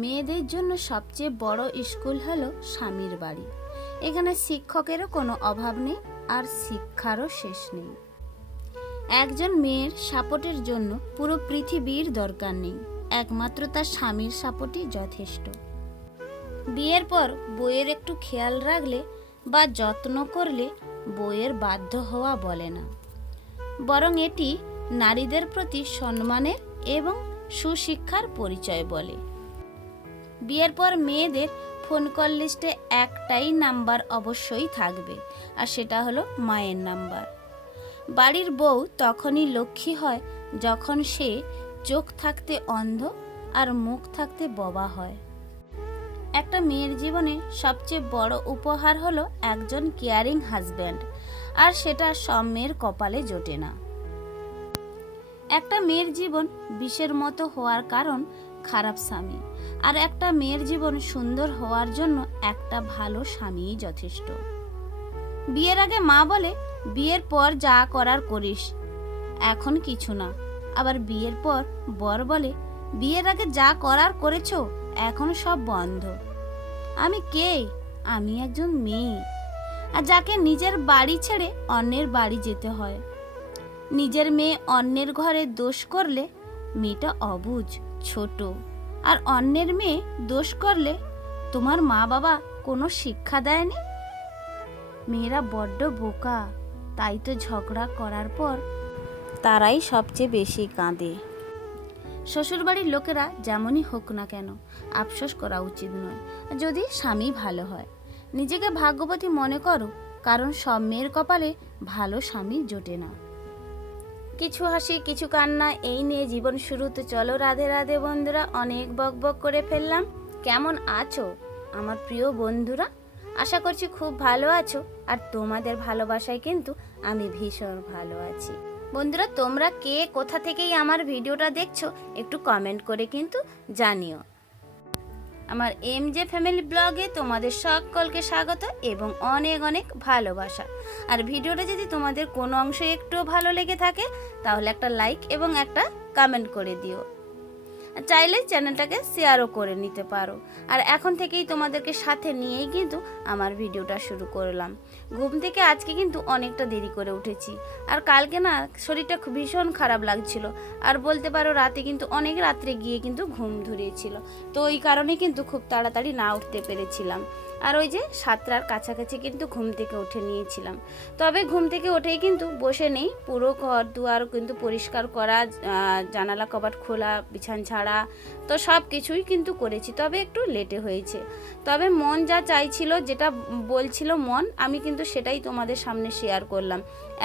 মেয়েদের জন্য সবচেয়ে বড় স্কুল হলো স্বামীর বাড়ি। এখানে শিক্ষকেরও কোনো অভাব নেই, আর শিক্ষারও শেষ নেই। একজন মেয়ের সাপোর্টের জন্য পুরো পৃথিবীর দরকার নেই, একমাত্র তার স্বামীর সাপোর্টই যথেষ্ট। বিয়ের পর বউয়ের একটু খেয়াল রাখলে বা যত্ন করলে বউয়ের বাধ্য হওয়া বলে না, বরং এটি নারীদের প্রতি সম্মানের এবং সুশিক্ষার পরিচয় বলে। বিয়ের পর মেয়েদের ফোন কল লিস্টে একটাই নাম্বার অবশ্যই থাকবে, আর সেটা হলো মায়ের নাম্বার। বাড়ির বউ তখনই লক্ষ্মী হয় যখন সে চোখ থাকতে অন্ধ আর মুখ থাকতে বোবা হয়। একটা মেয়ের জীবনে সবচেয়ে বড় উপহার হলো একজন কেয়ারিং হাজব্যান্ড, আর সেটা সব মেয়ের কপালে জোটে না। একটা মেয়ের জীবন বিষের মতো হওয়ার কারণ খারাপ স্বামী, আর একটা মেয়ের জীবন সুন্দর হওয়ার জন্য একটা ভালো স্বামীই যথেষ্ট। বিয়ের আগে মা বলে বিয়ের পর যা করার করিস, এখন কিছু না। আবার বিয়ের পর বর বলে বিয়ের আগে যা করার করেছো, এখন সব বন্ধ। আমি কে? আমি একজন মেয়ে, আর যাকে নিজের বাড়ি ছেড়ে অন্যের বাড়ি যেতে হয়। নিজের মেয়ে অন্যের ঘরে দোষ করলে মেয়েটা অবুঝ, ছোট। আর অন্যের মেয়ে দোষ করলে তোমার মা বাবা কোনো শিক্ষা দেয়নি। মেয়েরা বড্ড বোকা, তাই তো ঝগড়া করার পর তারাই সবচেয়ে বেশি কাঁদে। শ্বশুরবাড়ির লোকেরা যেমনই হোক না কেন, আফসোস করা উচিত নয় যদি স্বামী ভালো হয়। নিজেকে ভাগ্যবতী মনে করো, কারণ সব মেয়ের কপালে ভালো স্বামী জোটে না। কিছু হাসি কিছু কান্না, এই নিয়ে জীবন শুরুতে। চলো রাধে রাধে বন্ধুরা, অনেক বক বক করে ফেললাম। কেমন আছো আমার প্রিয় বন্ধুরা? আশা করছি খুব ভালো আছো, আর তোমাদের ভালোবাসায় কিন্তু আমি ভীষণ ভালো আছি। বন্ধুরা, তোমরা কে কোথা থেকেই আমার ভিডিওটা দেখছো একটু কমেন্ট করে কিন্তু জানিও। আমার MJ ফ্যামিলি ব্লগে তোমাদের সকলকে স্বাগত এবং অনেক অনেক ভালোবাসা। আর ভিডিওটা যদি তোমাদের কোনো অংশে একটু ভালো লেগে থাকে তাহলে একটা লাইক এবং একটা কমেন্ট করে দিও। চাইলে চ্যানেলটাকে শেয়ারও করে নিতে পারো। আর এখন থেকেই তোমাদেরকে সাথে নিয়েই কিন্তু আমার ভিডিওটা শুরু করলাম। ঘুম থেকে আজকে কিন্তু অনেকটা দেরি করে উঠেছি, আর কালকে না শরীরটা ভীষণ খারাপ লাগছিল, আর বলতে পারো রাতে কিন্তু অনেক রাত্রে গিয়ে কিন্তু ঘুম ধরিয়েছিল। তো ওই কারণে কিন্তু খুব তাড়াতাড়ি না উঠতে পেরেছিলাম। আর ওই যে 7টার কাছাকাছি কিন্তু ঘুম থেকে উঠে নিয়েছিলাম। তবে ঘুম থেকে উঠেই কিন্তু বসে নেই, পুরো ঘর দুয়ার কিন্তু পরিষ্কার করা, জানালা কবাট খোলা, বিছান ঝাড়া, তো সব কিছুই কিন্তু করেছি। তবে একটু লেটে হয়েছে। তবে মন যা চাইছিল, যেটা বলছিল মন, আমি কিন্তু সেটাই তোমাদের সামনে শেয়ার করলাম।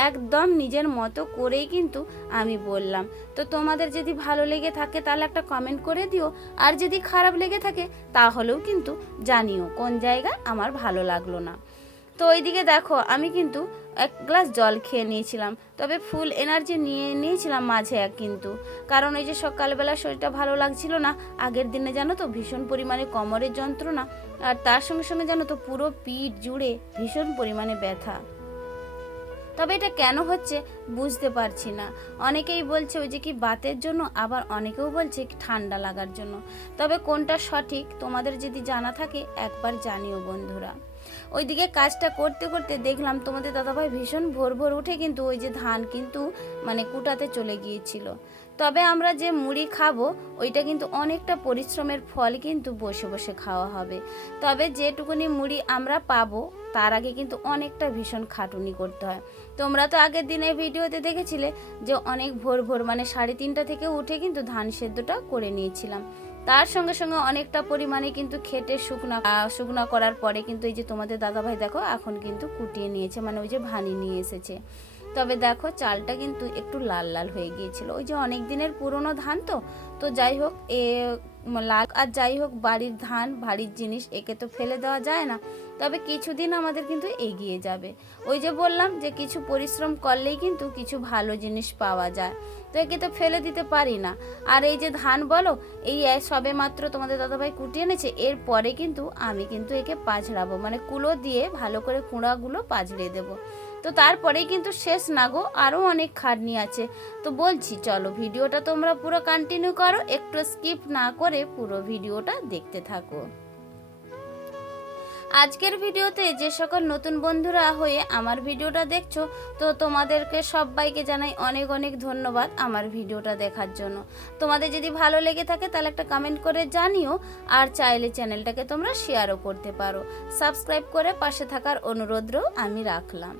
একদম নিজের মতো করেই কিন্তু আমি বললাম। তো তোমাদের যদি ভালো লেগে থাকে তাহলে একটা কমেন্ট করে দিও, আর যদি খারাপ লেগে থাকে তাহলেও কিন্তু জানিও কোন জায়গায় আমার ভালো লাগলো না। তো ওইদিকে দেখো আমি কিন্তু 1 গ্লাস জল খেয়ে নিয়েছিলাম, তবে ফুল এনার্জি নিয়ে নিয়েছিলাম মাঝে কিন্তু, কারণ ওই যে সকালবেলা শরীরটা ভালো লাগছিল না। আগের দিনে জানো তো ভীষণ পরিমাণে কোমরের যন্ত্রণা, আর তার সঙ্গে সঙ্গে জানো তো পুরো পিঠ জুড়ে ভীষণ পরিমাণে ব্যথা। তবে এটা কেন হচ্ছে বুঝতে পারছি না। অনেকেই বলছে ওই যে কি বাতের জন্য, আবার অনেকেও বলছে ঠান্ডা লাগার জন্য। তবে কোনটা সঠিক তোমাদের যদি জানা থাকে একবার জানিও বন্ধুরা। ওইদিকে কাজটা করতে করতে দেখলাম তোমাদের দাদাভাই ভীষণ ভোর ভোর উঠে কিন্তু ওই যে ধান কিন্তু কুটাতে চলে গিয়েছিল। তবে আমরা যে মুড়ি খাবো ওইটা কিন্তু অনেকটা পরিশ্রমের ফল, কিন্তু বসে বসে খাওয়া হবে। তবে যেটুকুনি মুড়ি আমরা পাবো তার আগে কিন্তু অনেকটা ভীষণ খাটুনি করতে হয়। তোমরা তো আগের দিনে ভিডিওতে দেখেছিলে যে অনেক ভোর ভোর 3:30 থেকে উঠে কিন্তু ধান সেদ্ধটা করে নিয়েছিলাম। তার সঙ্গে সঙ্গে অনেকটা পরিমাণে কিন্তু খেটে শুকনা করার পরে কিন্তু এই যে তোমাদের দাদাভাই দেখো এখন কিন্তু কুটিয়ে নিয়েছে, ওই যে ভানি নিয়ে এসেছে। তবে দেখো চালটা কিন্তু একটু লাল লাল হয়ে গিয়েছিল, ওই যে অনেক দিনের পুরনো ধান। তো যাই হোক লাল, আর যাই হোক বাড়ির ধান, বাড়ির জিনিস, একে তো ফেলে দেওয়া যায় না। তবে কিছুদিন আমাদের কিন্তু এগিয়ে যাবে। ওই যে বললাম যে কিছু পরিশ্রম করলেই কিন্তু কিছু ভালো জিনিস পাওয়া যায়, তো একে তো ফেলে দিতে পারি না। আর এই যে ধান বলো, এই সবে মাত্র তোমাদের দাদাভাই কুটিয়ে এনেছে, এরপরে কিন্তু আমি কিন্তু একে পাঝড়াবো, মানে কুলো দিয়ে ভালো করে কুঁড়াগুলো পাঝড়িয়ে দেবো। তো তারপরেই কিন্তু শেষ না গো, আরও অনেক খাটনি আছে। তো বলছি চলো ভিডিওটা তোমরা পুরো কন্টিনিউ করো, একটু স্কিপ না করে পুরো ভিডিওটা দেখতে থাকো। আজকের ভিডিওতে যে সকল নতুন বন্ধুরা হয়ে আমার ভিডিওটা দেখছো, তো তোমাদেরকে সবাইকে জানাই অনেক অনেক ধন্যবাদ আমার ভিডিওটা দেখার জন্য। তোমাদের যদি ভালো লেগে থাকে তাহলে একটা কমেন্ট করে জানিও, আর চাইলে চ্যানেলটাকে তোমরা শেয়ারও করতে পারো। সাবস্ক্রাইব করে পাশে থাকার অনুরোধও আমি রাখলাম।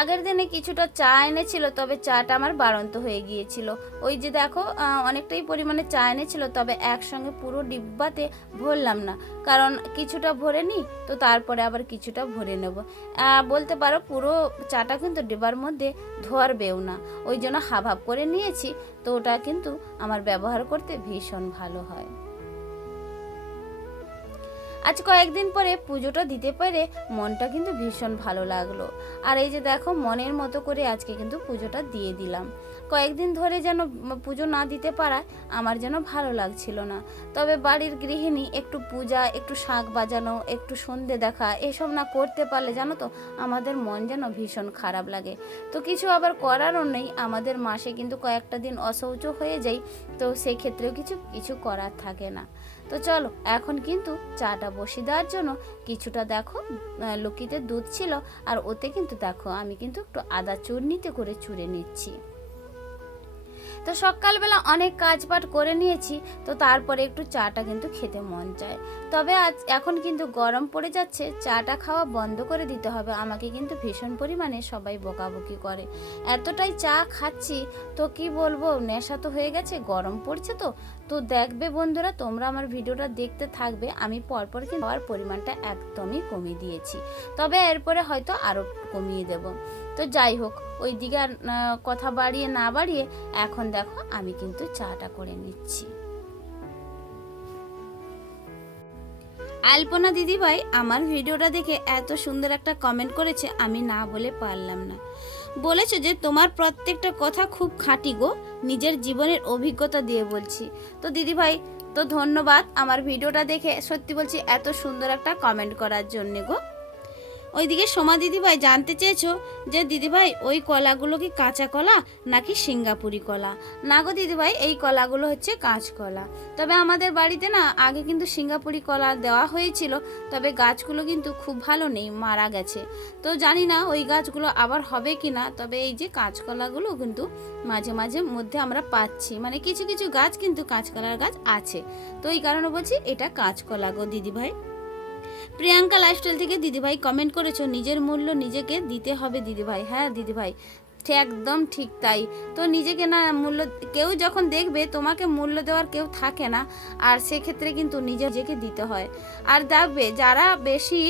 আগের দিনে কিছুটা চা এনেছিল, তবে চাটা আমার বাড়ন্ত হয়ে গিয়েছিল। ওই যে দেখো অনেকটাই পরিমাণে চা এনেছিল, তবে একসঙ্গে পুরো ডিব্বাতে ভরলাম না, কারণ কিছুটা ভরে নিই তো তারপরে আবার কিছুটা ভরে নেব। বলতে পারো পুরো চাটা কিন্তু ডিব্বার মধ্যে ধরবেও না, ওই জন্য হাফ হাফ করে নিয়েছি। তো ওটা কিন্তু আমার ব্যবহার করতে ভীষণ ভালো হয়। আজ কয়েকদিন পরে পুজোটা দিতে পেরে মনটা কিন্তু ভীষণ ভালো লাগলো। আর এই যে দেখো মনের মতো করে আজকে কিন্তু পুজোটা দিয়ে দিলাম। কয়েকদিন ধরে যেন পুজো না দিতে পারায় আমার যেন ভালো লাগছিল না। তবে বাড়ির গৃহিণী একটু পূজা, একটু শাঁখ বাজানো, একটু সন্ধে দেখা এসব না করতে পারলে জানো তো আমাদের মন যেন ভীষণ খারাপ লাগে। তো কিছু আবার করারও নেই, আমাদের মাসে কিন্তু কয়েকটা দিন অশৌচ হয়ে যায়, তো সেই ক্ষেত্রেও কিছু করার থাকে না। তো চলো এখন কিন্তু চাটা বসিয়ে দেওয়ার জন্য কিছুটা দেখো লুকিতে দুধ ছিল, আর ওতে কিন্তু দেখো আমি কিন্তু একটু আদা চূর্ণিতে করে চুড়ে নিচ্ছি। তো সকালবেলা অনেক কাজবাজ করে নিয়েছি, তো তারপরে একটু চাটা কিন্তু খেতে মন চায়। তবে এখন কিন্তু গরম পড়ে যাচ্ছে, চাটা খাওয়া বন্ধ করে দিতে হবে। আমাকে কিন্তু ভীষণ পরিমাণে সবাই বকাবকি করে, এতটাই চা খাচ্ছি তো কি বলবো, নেশা তো হয়ে গেছে, গরম পড়ছে তো। তো দেখবে বন্ধুরা তোমরা আমার ভিডিওটা দেখতে থাকবে, আমি পরপর কিন্তু খাওয়ার পরিমাণটা একদমই কমিয়ে দিয়েছি, তবে এরপরে হয়তো আরও কমিয়ে দেব। তো যাই হোক, ওই দিকে আর কথা বাড়িয়ে না বাড়িয়ে এখন দেখো আমি কিন্তু চাটা করে নিচ্ছি। আলপনা দিদিভাই আমার ভিডিওটা দেখে এত সুন্দর একটা কমেন্ট করেছে, আমি না বলে পারলাম না। বলেছে যে তোমার প্রত্যেকটা কথা খুব খাঁটি গো, নিজের জীবনের অভিজ্ঞতা দিয়ে বলছি। তো দিদিভাই তো ধন্যবাদ আমার ভিডিওটা দেখে, সত্যি বলছি এত সুন্দর একটা কমেন্ট করার জন্যে গো। ওইদিকে সোমা দিদিভাই জানতে চেয়েছো যে দিদিভাই ওই কলাগুলো কি কাঁচা কলা নাকি সিঙ্গাপুরি কলা? না গো দিদিভাই, এই কলাগুলো হচ্ছে কাঁচকলা। তবে আমাদের বাড়িতে না আগে কিন্তু সিঙ্গাপুরি কলা দেওয়া হয়েছিল, তবে গাছগুলো কিন্তু খুব ভালো নেই, মারা গেছে। তো জানি না ওই গাছগুলো আবার হবে কি না, তবে এই যে কাঁচকলাগুলো কিন্তু মাঝে মাঝে মধ্যে আমরা পাচ্ছি, মানে কিছু কিছু গাছ কিন্তু কাঁচকলার গাছ আছে। তো এই কারণে বলছি এটা কাঁচকলা গো দিদিভাই। প্রিয়াঙ্কা লাইফস্টাইল থেকে দিদিভাই কমেন্ট করেছো, নিজের মূল্য নিজেকে দিতে হবে দিদিভাই। হ্যাঁ দিদিভাই একদম ঠিক তাই। তো নিজেকে না মূল্য, কেউ যখন দেখবে তোমাকে মূল্য দেওয়ার কেউ থাকে না, আর সেক্ষেত্রে কিন্তু নিজেকে দিতে হয়। আর দেখবে যারা বেশি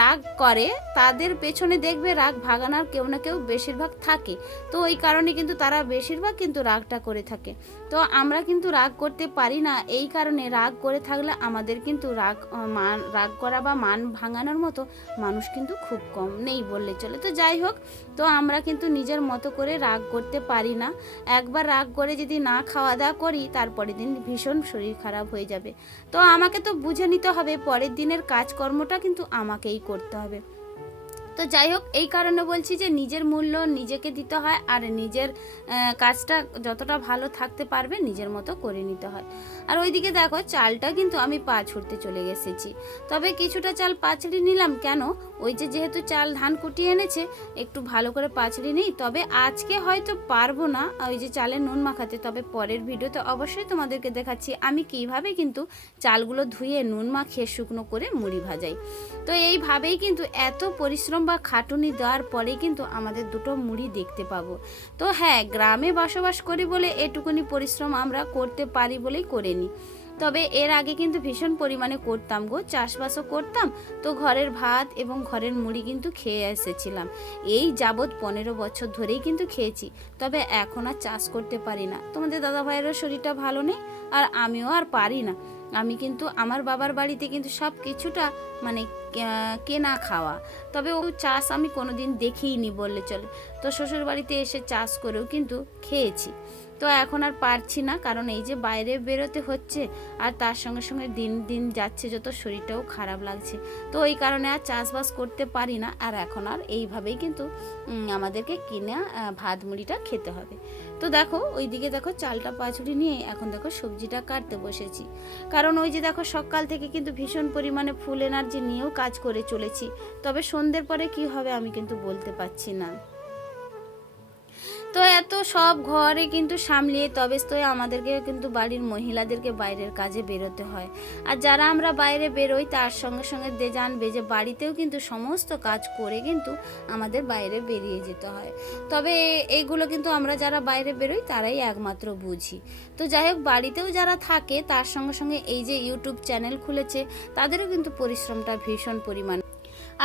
রাগ করে তাদের পেছনে দেখবে রাগ ভাগানোর কেউ না কেউ বেশিরভাগ থাকে, তো ওই কারণে কিন্তু তারা বেশিরভাগ কিন্তু রাগটা করে থাকে। তো আমরা কিন্তু রাগ করতে পারি না, এই কারণে রাগ করে থাকলে আমাদের কিন্তু রাগ করা বা মান ভাঙানোর মতো মানুষ কিন্তু খুব কম, নেই বললে চলে। তো যাই হোক, তো আমরা কিন্তু নিজের মতো করে রাগ করতে পারি না। একবার রাগ করে যদি না খাওয়া দাওয়া করি তারপরের দিন ভীষণ শরীর খারাপ হয়ে যাবে। তো আমাকে তো বুঝে নিতে হবে, পরের দিনের কাজকর্মটা কিন্তু আমাকেই করতে হবে। তো যাই হোক, এই কারণে বলছি যে নিজের মূল্য নিজেকে দিতে হয়, আর নিজের কাজটা যতটা ভালো থাকতে পারবে নিজের মতো করে নিতে হয়। আর ওইদিকে দেখো চালটা কিন্তু আমি পা ছুটতে চলে এসেছি, তবে কিছুটা চাল পাচড়ি নিলাম। কেন? ওই যে যেহেতু চাল ধান কুটিয়ে এনেছে, একটু ভালো করে পাচড়ি নিই। তবে আজকে হয়তো পারবো না ওই যে চালে নুন মাখাতে, তবে পরের ভিডিওতে অবশ্যই তোমাদেরকে দেখাচ্ছি আমি কিভাবে কিন্তু চালগুলো ধুয়ে নুন মাখিয়ে শুকনো করে মুড়ি ভাজাই। তো এইভাবেই কিন্তু এত পরিশ্রম বা খাটুনি দেওয়ার পরেই কিন্তু আমাদের দুটো মুড়ি দেখতে পাবো। তো হ্যাঁ, গ্রামে বসবাস করি বলে এটুকুনি পরিশ্রম আমরা করতে পারি বলেই করে নিই। তবে এর আগে কিন্তু ভীষণ পরিমাণে করতাম গো, চাষবাসও করতাম, তো ঘরের ভাত এবং ঘরের মুড়ি কিন্তু খেয়ে এসেছিলাম। এই যাবৎ 15 বছর ধরেই কিন্তু খেয়েছি। তবে এখন আর চাষ করতে পারি না, তোমাদের দাদা ভাইয়েরও শরীরটা ভালো নেই, আর আমিও আর পারি না। আমি কিন্তু আমার বাবার বাড়িতে কিন্তু সব কিছুটা মানে কেনা খাওয়া, তবে ও চাষ আমি কোনোদিন দেখিইনি বললে চলে। তো শ্বশুর বাড়িতে এসে চাষ করেও কিন্তু খেয়েছি। তো এখন আর পারছি না, কারণ এই যে বাইরে বেরোতে হচ্ছে আর তার সঙ্গে সঙ্গে দিন দিন যাচ্ছে যত, শরীরটাও খারাপ লাগছে। তো এই কারণে আর চাষবাস করতে পারি না, আর এখন আর এইভাবেই কিন্তু আমাদেরকে কিনে ভাত মুড়িটা খেতে হবে। তো দেখো ওইদিকে দেখো চালটা পাচুরি নিয়ে এখন দেখো সবজিটা কাটতে বসেছি, কারণ ওই যে দেখো সকাল থেকে কিন্তু ভীষণ পরিমাণে ফুল এনার্জি নিয়েও কাজ করে চলেছি। তবে সন্ধ্যের পরে কি হবে আমি কিন্তু বলতে পারছি না। তো এত সব ঘরে কিন্তু সামলিয়ে তবে তো আমাদেরকে কিন্তু বাড়ির মহিলাদেরকে বাইরের কাজে বেরোতে হয়। আর যারা আমরা বাইরে বেরোই তার সঙ্গে সঙ্গে জানবে যে বাড়িতেও কিন্তু সমস্ত কাজ করে কিন্তু আমাদের বাইরে বেরিয়ে যেতে হয়। তবে এইগুলো কিন্তু আমরা যারা বাইরে বেরোই তারাই একমাত্র বুঝি। তো যাই হোক, বাড়িতেও যারা থাকে তার সঙ্গে সঙ্গে এই যে ইউটিউব চ্যানেল খুলেছে তাদেরও কিন্তু পরিশ্রমটা ভীষণ পরিমাণ,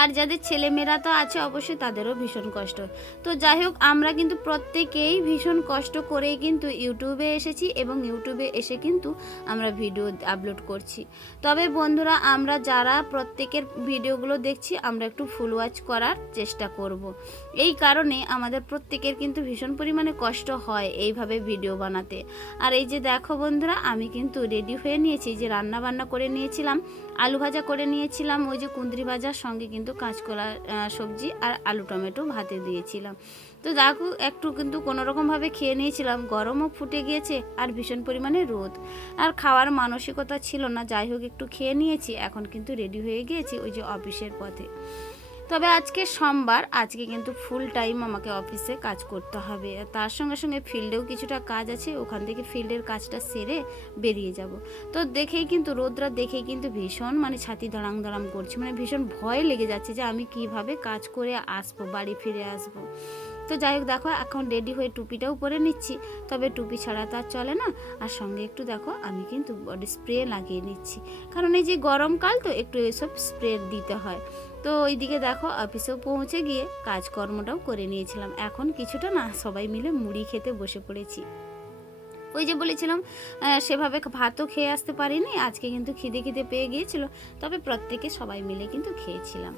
আর যাদের ছেলেমেয়েরা তো আছে অবশ্যই তাদেরও ভীষণ কষ্ট। তো যাই হোক, আমরা কিন্তু প্রত্যেকেই ভীষণ কষ্ট করেই কিন্তু ইউটিউবে এসেছি এবং ইউটিউবে এসে কিন্তু আমরা ভিডিও আপলোড করছি। তবে বন্ধুরা, আমরা যারা প্রত্যেকের ভিডিওগুলো দেখছি আমরা একটু ফুল ওয়াচ করার চেষ্টা করব। এই কারণে আমাদের প্রত্যেকের কিন্তু ভীষণ পরিমাণে কষ্ট হয় এইভাবে ভিডিও বানাতে। আর এই যে দেখো বন্ধুরা, আমি কিন্তু রেডি হয়ে নিয়েছি, যে রান্না বান্না করে নিয়েছিলাম, আলু ভাজা করে নিয়েছিলাম, ওই যে কুঁদরি ভাজার সঙ্গে কিন্তু কাঁচকলা সবজি আর আলু টমেটো ভাতে দিয়েছিলাম। তো দেখো একটু কিন্তু কোনোরকমভাবে খেয়ে নিয়েছিলাম, গরমও ফুটে গিয়েছে আর ভীষণ পরিমাণে রোদ, আর খাওয়ার মানসিকতা ছিল না। যাই হোক, একটু খেয়ে নিয়েছি, এখন কিন্তু রেডি হয়ে গিয়েছি ওই যে অফিসের পথে। তবে আজকে সোমবার, আজকে কিন্তু ফুল টাইম আমাকে অফিসে কাজ করতে হবে। তার সঙ্গে সঙ্গে ফিল্ডেও কিছুটা কাজ আছে, ওখান থেকে ফিল্ডের কাজটা সেরে বেরিয়ে যাব। তো দেখেই কিন্তু রোদরা দেখেই কিন্তু ভীষণ মানে ছাতি দাঁড়াং দাঁড়াং করছে, মানে ভীষণ ভয় লেগে যাচ্ছে যে আমি কিভাবে কাজ করে আসবো, বাড়ি ফিরে আসবো। তো যাই হোক, দেখো এখন রেডি হয়ে টুপিটাও পরে নিচ্ছি, তবে টুপি ছাড়া তো আর চলে না। আর সঙ্গে একটু দেখো আমি কিন্তু বডি স্প্রে লাগিয়ে নিচ্ছি, কারণ এই যে গরমকাল তো একটু এসব স্প্রে দিতে হয়। তো ওইদিকে দেখো অফিসেও পৌঁছে গিয়ে কাজকর্মটাও করে নিয়েছিলাম। এখন কিছুটা না সবাই মিলে মুড়ি খেতে বসে পড়েছি। ওই যে বলেছিলাম সেভাবে ভাতও খেয়ে আসতে পারিনি, আজকে কিন্তু খিদে পেয়ে গিয়েছিল, তবে প্রত্যেকে সবাই মিলে কিন্তু খেয়েছিলাম।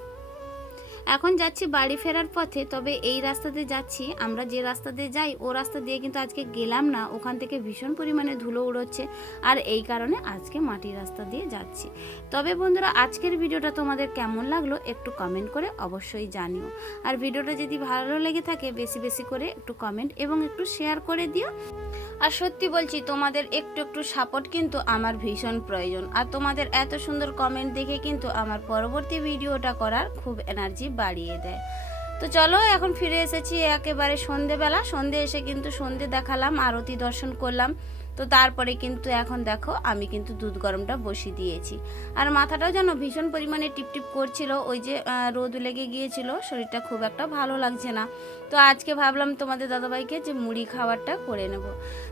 এখন যাচ্ছি বাড়ি ফেরার পথে, তবে এই রাস্তাতে যাচ্ছি, আমরা যে রাস্তাতে যাই ও রাস্তা দিয়ে কিন্তু আজকে গেলাম না, ওখান থেকে ভীষণ পরিমাণে ধুলো উড়োচ্ছে, আর এই কারণে আজকে মাটির রাস্তা দিয়ে যাচ্ছি। তবে বন্ধুরা, আজকের ভিডিওটা তোমাদের কেমন লাগলো একটু কমেন্ট করে অবশ্যই জানিও। আর ভিডিওটা যদি ভালো লেগে থাকে বেশি বেশি করে একটু কমেন্ট এবং একটু শেয়ার করে দিও। আর সত্যি বলছি, তোমাদের একটু একটু সাপোর্ট কিন্তু আমার ভীষণ প্রয়োজন, আর তোমাদের এত সুন্দর কমেন্ট দেখে কিন্তু আমার পরবর্তী ভিডিওটা করার খুব এনার্জি বাড়িয়ে দেয়। তো চলো, এখন ফিরে এসেছি একেবারে সন্ধেবেলা। সন্ধে এসে কিন্তু সন্ধে দেখালাম, আরতি দর্শন করলাম। তো তারপরে কিন্তু এখন দেখো আমি কিন্তু দুধ গরমটা বসিয়ে দিয়েছি, আর মাথাটাও যেন ভীষণ পরিমাণে টিপটিপ করছিল, ওই যে রোদ লেগে গিয়েছিল, শরীরটা খুব একটা ভালো লাগছে না। তো আজকে ভাবলাম তোমাদের দাদাভাইকে যে মুড়ি খাবারটা করে নেব,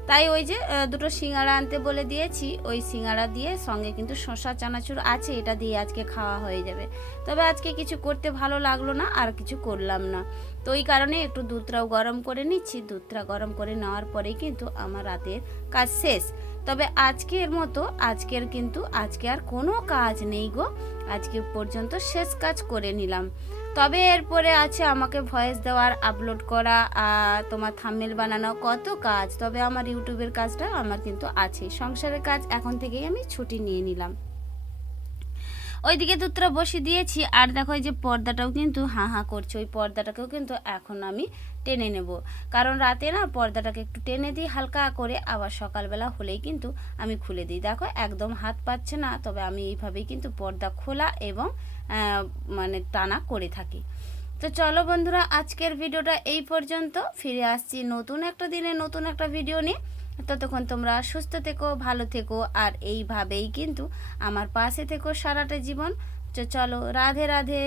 তাই ওই যে দুটো সিঙ্গাড়া আনতে বলে দিয়েছি, ওই সিঙ্গাড়া দিয়ে সঙ্গে কিন্তু শসা চানাচুর আছে, এটা দিয়ে আজকে খাওয়া হয়ে যাবে। তবে আজকে কিছু করতে ভালো লাগলো না, আর কিছু করলাম না। তো ওই কারণে একটু দুধটাও গরম করে নিচ্ছি, দুধটা গরম করে নেওয়ার পরেই কিন্তু আমার রাতের কাজ শেষ। তবে আজকের মতো আজকে আর কোনো কাজ নেই গো, আজকে পর্যন্ত শেষ কাজ করে নিলাম। তবে এরপরে আছে আমাকে ভয়েস দেওয়ার, আপলোড করা, তোমার থাম্বনেল বানানো, কত কাজ। তবে আমার ইউটিউবের কাজটা আমার কিন্তু আছে, সংসারের কাজ এখন থেকেই আমি ছুটি নিয়ে নিলাম। ওইদিকে দুধটা বসিয়ে দিয়েছি, আর দেখো এই যে পর্দাটাও কিন্তু হাঁ হাঁ করছে, ওই পর্দাটাকেও কিন্তু এখন আমি টেনে নেব, কারণ রাতে না পর্দাটাকে একটু টেনে দিই হালকা করে, আবার সকালবেলা হলেই কিন্তু আমি খুলে দিই। দেখো একদম হাত পাচ্ছে না, তবে আমি এইভাবেই কিন্তু পর্দা খোলা এবং মানে টানা করে থাকি। তো চলো বন্ধুরা, আজকের ভিডিওটা এই পর্যন্ত। ফিরে আসছি নতুন একটা দিনে নতুন একটা ভিডিও নিয়ে। ততক্ষণ তোমরা সুস্থ থেকো, ভালো থেকো, আর এইভাবেই কিন্তু আমার পাশে থেকো সারাটা জীবন। চলো, রাধে রাধে।